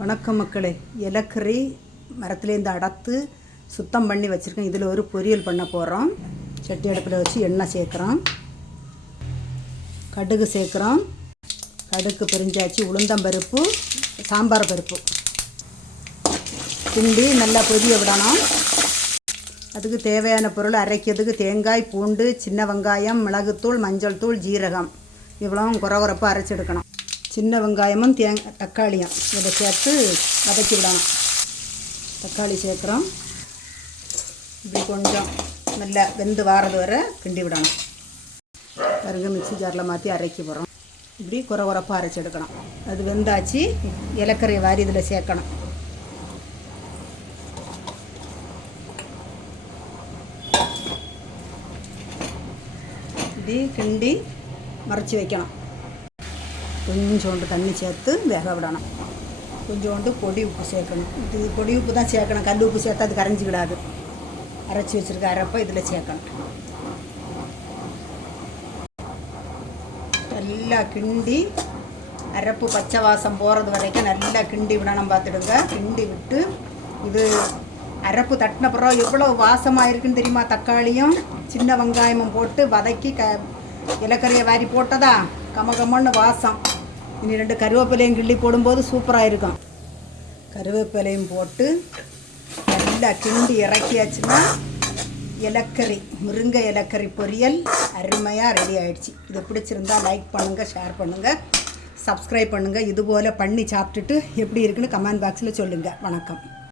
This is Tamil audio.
வணக்கம் மக்களே. இலக்கறி மரத்துலேருந்து அடத்து சுத்தம் பண்ணி வச்சுருக்கேன். இதில் ஒரு பொரியல் பண்ண போகிறோம். சட்டி அடுப்பில் வச்சு எண்ணெய் சேர்க்குறோம், கடுகு சேர்க்குறோம். கடுகு பிரிஞ்சாச்சு. உளுந்தம்பருப்பு, சாம்பார் பருப்பு கிண்டி நல்லா பொரிய விடணும். அதுக்கு தேவையான பொருள் அரைக்கிறதுக்கு தேங்காய், பூண்டு, சின்ன வெங்காயம், மிளகுத்தூள், மஞ்சள் தூள், ஜீரகம் இவ்வளவும் குறப்பாக அரைச்செடுக்கணும். சின்ன வெங்காயமும் தக்காளியும் இதை சேர்த்து வதக்கி விடணும். தக்காளி சேர்க்குறோம். இப்படி கொஞ்சம் நல்லா வெந்து வாரது வரை கிண்டி விடணும். கருங்க மிக்ஸி ஜாரில் மாற்றி அரைக்கி போகிறோம். இப்படி குறப்பாக அரைச்செடுக்கணும். அது வெந்தாச்சு. இலக்கறியை வாரி இதில் சேர்க்கணும். இப்படி கிண்டி மறைச்சி வைக்கணும். கொஞ்சோண்டு தண்ணி சேர்த்து வேக விடணும். கொஞ்சோண்டு பொடி உப்பு சேர்க்கணும். இது பொடி உப்பு தான் சேர்க்கணும். கல் உப்பு சேர்த்தா அது கரைஞ்சிக்கிடாது. அரைச்சி வச்சுருக்க அரைப்பை இதில் சேர்க்கணும். நல்லா கிண்டி அரைப்பு பச்சை வாசம் போகிறது வரைக்கும் நல்லா கிண்டி விடணும். பார்த்துடுங்க. கிண்டி விட்டு இது அரைப்பு தட்டின பிறகு எவ்வளோ வாசமாக இருக்குன்னு தெரியுமா? தக்காளியும் சின்ன வெங்காயமும் போட்டு வதக்கி இலக்கறியை வாரி போட்டதா கமகமன்னு வாசம். இனி 2 கருவேப்பிலையும் கிள்ளி போடும்போது சூப்பராக இருக்கும். கருவேப்பிலையும் போட்டு நல்லா கிண்டி இறக்கியாச்சுன்னா இலக்கறி, முருங்கை இலக்கறி பொரியல் அருமையாக ரெடி ஆகிடுச்சு. இது பிடிச்சிருந்தா லைக் பண்ணுங்கள், ஷேர் பண்ணுங்கள், சப்ஸ்கிரைப் பண்ணுங்கள். இதுபோல் பண்ணி சாப்பிட்டுட்டு எப்படி இருக்குன்னு கமெண்ட் பாக்ஸில் சொல்லுங்கள். வணக்கம்.